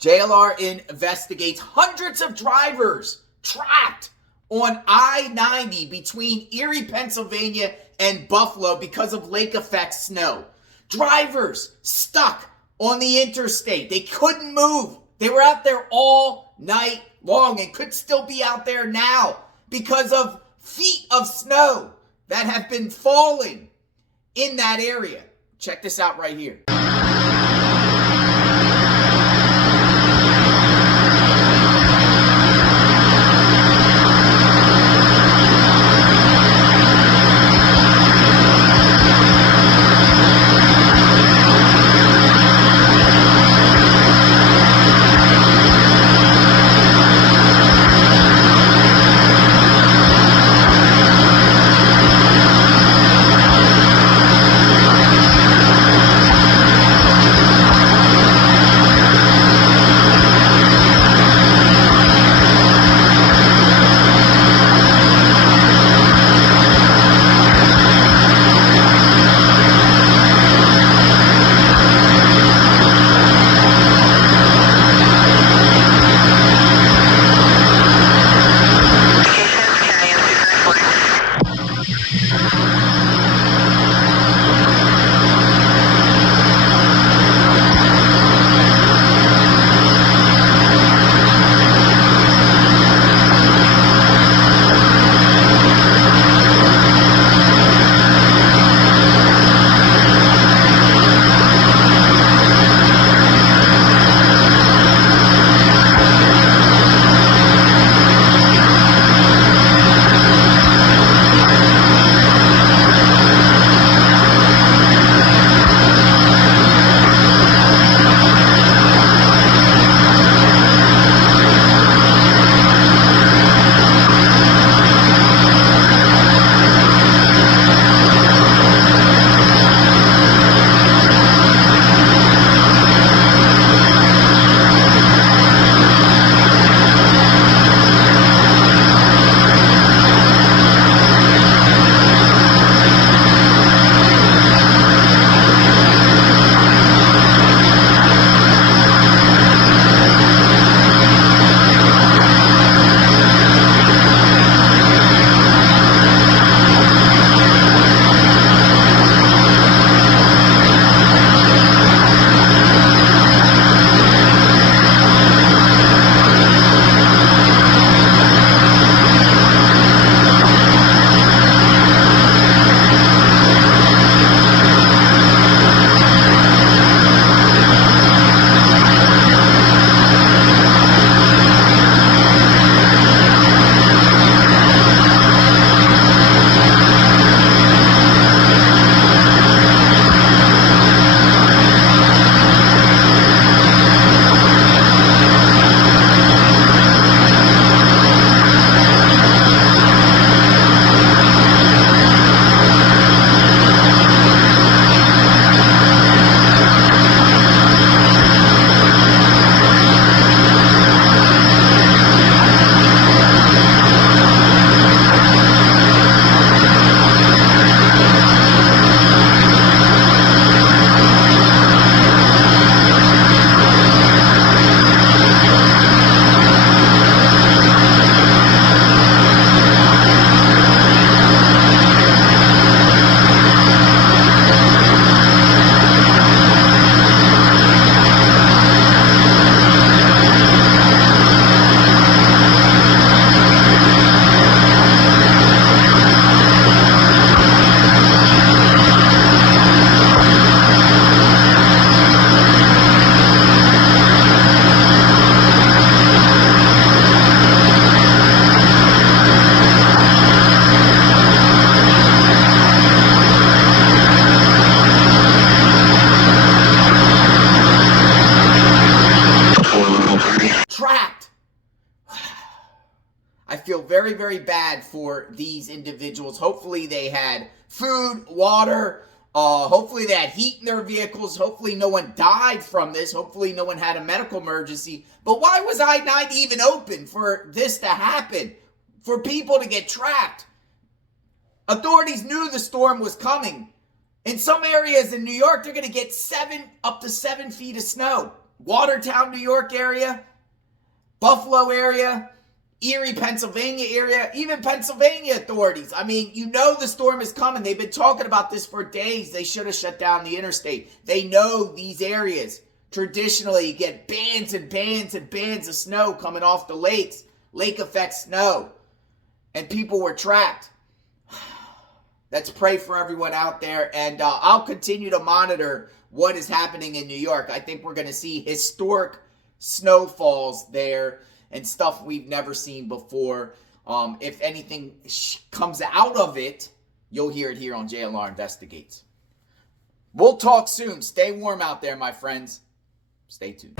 JLR investigates hundreds of drivers trapped on I-90 between Erie, Pennsylvania and Buffalo because of lake effect snow. Drivers stuck on the interstate. They couldn't move. They were out there all night long and could still be out there now because of feet of snow that have been falling in that area. Check this out right here. feel very, very bad for these individuals. Hopefully they had food, water, hopefully they had heat in their vehicles. Hopefully no one died from this. Hopefully no one had a medical emergency. But why was I-90 even open for this to happen? For people to get trapped? Authorities knew the storm was coming. In some areas in New York, they're going to get up to 7 feet of snow. Watertown, New York area, Buffalo area, Erie, Pennsylvania area, even Pennsylvania authorities. I mean, you know the storm is coming. They've been talking about this for days. They should have shut down the interstate. They know these areas traditionally get bands and bands and bands of snow coming off the lakes, lake effect snow, and people were trapped. Let's pray for everyone out there, and I'll continue to monitor what is happening in New York. I think we're going to see historic snowfalls there and stuff we've never seen before. If anything comes out of it, you'll hear it here on JLR Investigates. We'll talk soon. Stay warm out there, my friends. Stay tuned.